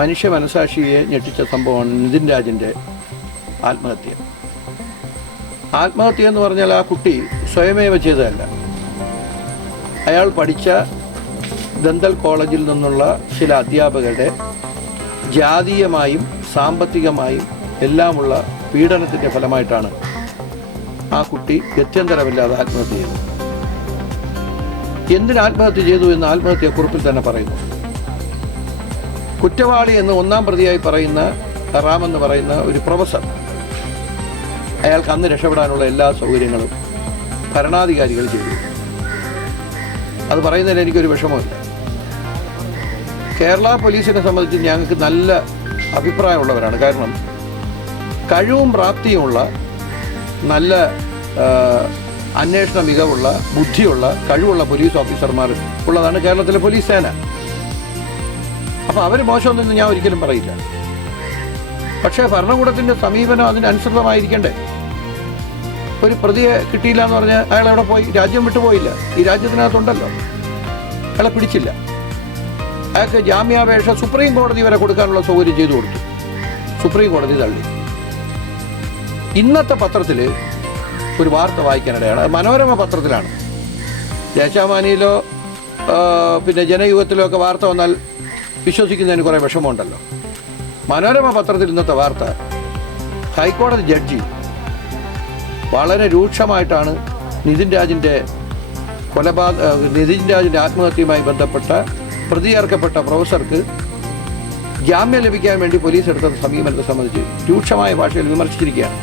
മനുഷ്യ മനസാക്ഷിയെ ഞെട്ടിച്ച സംഭവമാണ് നിതിൻ രാജിൻ്റെ ആത്മഹത്യ. ആത്മഹത്യ എന്ന് പറഞ്ഞാൽ ആ കുട്ടി സ്വയമേവ ചെയ്തതല്ല. അയാൾ പഠിച്ച ദന്തൽ കോളേജിൽ നിന്നുള്ള ചില അധ്യാപകരുടെ ജാതീയമായും സാമ്പത്തികമായും എല്ലാമുള്ള പീഡനത്തിൻ്റെ ഫലമായിട്ടാണ് ആ കുട്ടി ഗത്യന്തരമില്ലാതെ ആത്മഹത്യ ചെയ്തത്. എന്തിന് ആത്മഹത്യ ചെയ്തു എന്ന് ആത്മഹത്യക്കുറിപ്പിൽ തന്നെ പറയുന്നു. കുറ്റവാളി എന്ന് ഒന്നാം പ്രതിയായി പറയുന്ന റാം എന്ന് പറയുന്ന ഒരു പ്രൊഫസർ, അയാൾക്ക് അന്ന് രക്ഷപ്പെടാനുള്ള എല്ലാ സൗകര്യങ്ങളും ഭരണാധികാരികൾ ചെയ്തു. അത് പറയുന്നതിൽ എനിക്കൊരു വിഷമമില്ല. കേരള പോലീസിനെ സംബന്ധിച്ച് ഞങ്ങൾക്ക് നല്ല അഭിപ്രായമുള്ളവരാണ്. കാരണം കഴിവും പ്രാപ്തിയുമുള്ള നല്ല അന്വേഷണ മികവുള്ള ബുദ്ധിയുള്ള കഴിവുള്ള പോലീസ് ഓഫീസർമാർ ഉള്ളതാണ് കേരളത്തിലെ പോലീസ് സേന. അപ്പോൾ അവർ മോശമൊന്നും ഞാൻ ഒരിക്കലും പറയില്ല. പക്ഷേ ഭരണകൂടത്തിൻ്റെ സമീപനം അതിനനുസൃതമായിരിക്കണ്ടേ? ഒരു പ്രതിയെ കിട്ടിയില്ല എന്ന് പറഞ്ഞാൽ അയാൾ എവിടെ പോയി? രാജ്യം വിട്ടുപോയില്ല. ഈ രാജ്യത്തിനകത്തുണ്ടല്ലോ. അയാളെ പിടിച്ചില്ല. അയാൾക്ക് ജാമ്യാപേക്ഷ സുപ്രീം കോടതി വരെ കൊടുക്കാനുള്ള സൗകര്യം ചെയ്തു കൊടുത്തു. സുപ്രീം കോടതി തള്ളി. ഇന്നത്തെ പത്രത്തിൽ ഒരു വാർത്ത വായിക്കാനിടയാണ്. മനോരമ പത്രത്തിലാണ്. ദേശാഭിമാനിയിലോ പിന്നെ ജനയുഗത്തിലോ ഒക്കെ വാർത്ത വന്നാൽ വിശ്വസിക്കുന്നതിന് കുറേ വിഷമമുണ്ടല്ലോ. മനോരമ പത്രത്തിൽ ഇന്നത്തെ വാർത്ത, ഹൈക്കോടതി ജഡ്ജി വളരെ രൂക്ഷമായിട്ടാണ് നിതിൻ രാജിൻ്റെ ആത്മഹത്യയുമായി ബന്ധപ്പെട്ട പ്രതി ചേർക്കപ്പെട്ട പ്രൊഫസർക്ക് ജാമ്യം ലഭിക്കാൻ വേണ്ടി പോലീസ് എടുത്ത സമീപനത്തെ സംബന്ധിച്ച് രൂക്ഷമായ ഭാഷയിൽ വിമർശിച്ചിരിക്കുകയാണ്.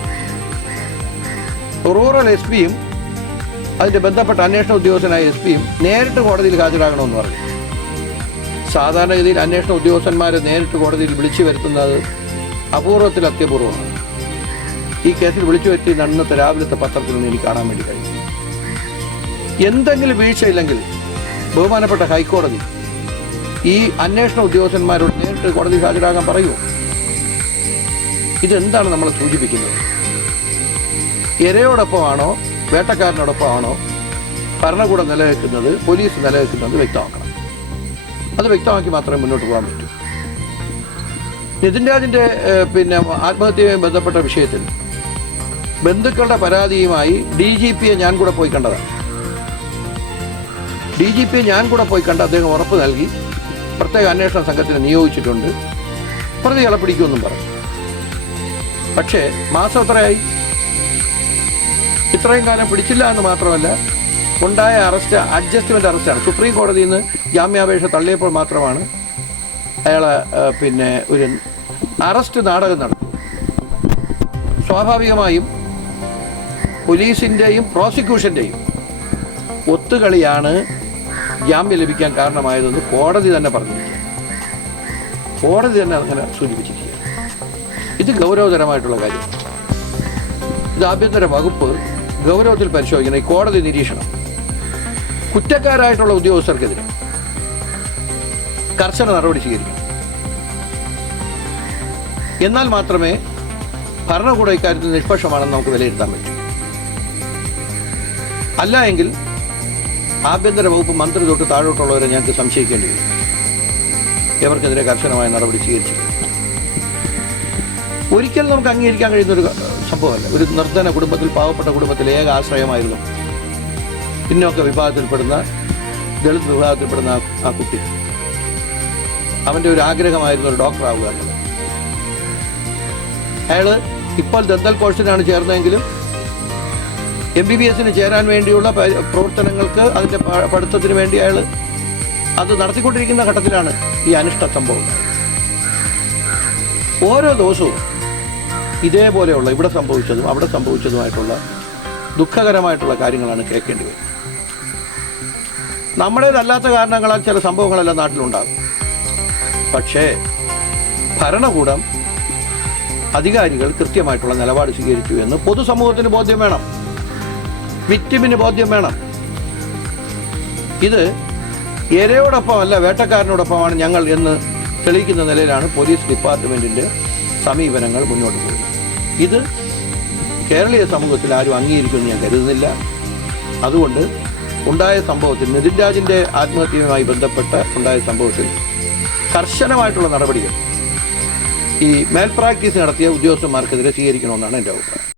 റൂറൽ എസ് പിയും അതിൻ്റെ ബന്ധപ്പെട്ട അന്വേഷണ ഉദ്യോഗസ്ഥനായ എസ് പിയും നേരിട്ട് കോടതിയിൽ ഹാജരാകണമെന്ന് പറഞ്ഞു. സാധാരണഗതിയിൽ അന്വേഷണ ഉദ്യോഗസ്ഥന്മാരെ നേരിട്ട് കോടതിയിൽ വിളിച്ചു വരുത്തുന്നത് അപൂർവത്തിൽ അത്യപൂർവമാണ്. ഈ കേസിൽ വിളിച്ചു വരുത്തി ഇന്നത്തെ രാവിലത്തെ പത്രത്തിൽ നിന്ന് എനിക്ക് കാണാൻ വേണ്ടി കഴിയും. എന്തെങ്കിലും വീഴ്ചയില്ലെങ്കിൽ ബഹുമാനപ്പെട്ട ഹൈക്കോടതി ഈ അന്വേഷണ ഉദ്യോഗസ്ഥന്മാരോട് നേരിട്ട് കോടതി ഹാജരാകാൻ പറയുമോ? ഇതെന്താണ് നമ്മളെ സൂചിപ്പിക്കുന്നത്? ഇരയോടൊപ്പമാണോ വേട്ടക്കാരനോടൊപ്പമാണോ ഭരണകൂടം നിലനിൽക്കുന്നത്, പോലീസ് നിലനിൽക്കുന്നത് വ്യക്തമാക്കണം. അത് വ്യക്തമാക്കി മാത്രമേ മുന്നോട്ട് പോകാൻ പറ്റൂ. നിതിൻ രാജിൻ്റെ ആത്മഹത്യയുമായി ബന്ധപ്പെട്ട വിഷയത്തിൽ ബന്ധുക്കളുടെ പരാതിയുമായി DGPയെ ഞാൻ കൂടെ പോയി കണ്ടതാണ്. DGPയെ ഞാൻ കൂടെ പോയി കണ്ട് അദ്ദേഹം ഉറപ്പ് നൽകി പ്രത്യേക അന്വേഷണ സംഘത്തിനെ നിയോഗിച്ചിട്ടുണ്ട്, പ്രതികളെ പിടിക്കുമെന്നും പറഞ്ഞു. പക്ഷേ മാസം എത്രയായി? ഇത്രയും കാലം പിടിച്ചില്ല എന്ന് മാത്രമല്ല, ഉണ്ടായ അറസ്റ്റ് അഡ്ജസ്റ്റ്മെൻ്റ് അറസ്റ്റാണ്. സുപ്രീം കോടതിയിൽ നിന്ന് ജാമ്യാപേക്ഷ തള്ളിയപ്പോൾ മാത്രമാണ് അയാളെ ഒരു അറസ്റ്റ് നാടകം നടത്തി. സ്വാഭാവികമായും പോലീസിൻ്റെയും പ്രോസിക്യൂഷൻ്റെയും ഒത്തുകളിയാണ് ജാമ്യം ലഭിക്കാൻ കാരണമായതെന്ന് കോടതി തന്നെ പറഞ്ഞിരിക്കുക. കോടതി തന്നെ അങ്ങനെ സൂചിപ്പിച്ചിരിക്കുക. ഇത് ഗൗരവതരമായിട്ടുള്ള കാര്യമാണ്. ഇത് ആഭ്യന്തര വകുപ്പ് ഗൗരവത്തിൽ പരിശോധിക്കണം. ഈ കോടതി നിരീക്ഷണം കുറ്റക്കാരായിട്ടുള്ള ഉദ്യോഗസ്ഥർക്കെതിരെ കർശന നടപടി സ്വീകരിക്കണം. എന്നാൽ മാത്രമേ ഭരണകൂടം ഇക്കാര്യത്തിൽ നിഷ്പക്ഷമാണെന്ന് നമുക്ക് വിലയിരുത്താൻ പറ്റൂ. അല്ല എങ്കിൽ ആഭ്യന്തര വകുപ്പ് മന്ത്രി തൊട്ട് താഴോട്ടുള്ളവരെ ഞങ്ങൾക്ക് സംശയിക്കേണ്ടി വരും. ഇവർക്കെതിരെ കർശനമായ നടപടി സ്വീകരിച്ചില്ല. ഒരിക്കലും നമുക്ക് അംഗീകരിക്കാൻ കഴിയുന്നൊരു സംഭവമല്ല. ഒരു നിർധന കുടുംബത്തിൽ, പാവപ്പെട്ട കുടുംബത്തിൽ ഏക ആശ്രയമായിരുന്നു പിന്നോക്ക വിഭാഗത്തിൽപ്പെടുന്ന ദളിത് വിഭാഗത്തിൽപ്പെടുന്ന ആ കുട്ടി. അവൻ്റെ ഒരു ആഗ്രഹമായിരുന്നു ഒരു ഡോക്ടർ ആവുക എന്നുള്ളത്. അയാൾ ഇപ്പോൾ ദന്തൽ കോഴ്സിനാണ് ചേർന്നതെങ്കിലും MBBSന് ചേരാൻ വേണ്ടിയുള്ള പ്രവർത്തനങ്ങൾക്ക്, അതിൻ്റെ പഠിത്തത്തിന് വേണ്ടി അയാൾ അത് നടത്തിക്കൊണ്ടിരിക്കുന്ന ഘട്ടത്തിലാണ് ഈ അനിഷ്ട സംഭവം. ഓരോ ദിവസവും ഇതേപോലെയുള്ള ഇവിടെ സംഭവിച്ചതും അവിടെ സംഭവിച്ചതുമായിട്ടുള്ള ദുഃഖകരമായിട്ടുള്ള കാര്യങ്ങളാണ് കേൾക്കേണ്ടി വരുന്നത്. നമ്മുടേതല്ലാത്ത കാരണങ്ങളാൽ ചില സംഭവങ്ങളെല്ലാം നാട്ടിലുണ്ടാകും. പക്ഷേ ഭരണകൂടം, അധികാരികൾ കൃത്യമായിട്ടുള്ള നിലപാട് സ്വീകരിച്ചു എന്ന് പൊതുസമൂഹത്തിന് ബോധ്യം വേണം, വിക്ടിമിന് ബോധ്യം വേണം. ഇത് ഇരയോടൊപ്പമല്ല വേട്ടക്കാരനോടൊപ്പമാണ് ഞങ്ങൾ എന്ന് തെളിയിക്കുന്ന നിലയിലാണ് പോലീസ് ഡിപ്പാർട്ട്മെൻറ്റിൻ്റെ സമീപനങ്ങൾ മുന്നോട്ട് പോകുന്നത്. ഇത് കേരളീയ സമൂഹത്തിൽ ആരും അംഗീകരിക്കുമെന്ന് ഞാൻ കരുതുന്നില്ല. അതുകൊണ്ട് ഉണ്ടായ സംഭവത്തിൽ, നിതിൻ രാജിൻ്റെ ആത്മഹത്യയുമായി ബന്ധപ്പെട്ട ഉണ്ടായ സംഭവത്തിൽ കർശനമായിട്ടുള്ള നടപടികൾ ഈ മേൽ പ്രാക്ടീസ് നടത്തിയ ഉദ്യോഗസ്ഥന്മാർക്കെതിരെ സ്വീകരിക്കണമെന്നാണ് എൻ്റെ അഭിപ്രായം.